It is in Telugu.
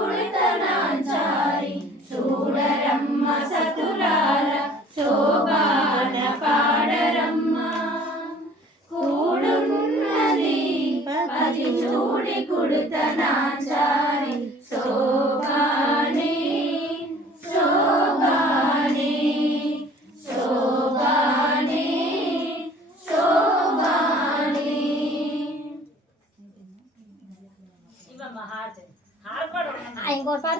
కుడితనాంచారి చూడరమ్మ సతులాల శోభాన పాడరమ్మ కూడున్నది పది చూడి కుడితనాంచారి శోభానే శోభానే శోభానే శోభానే ఇవమ్మ హార్ట్ హార్ట్ కూడా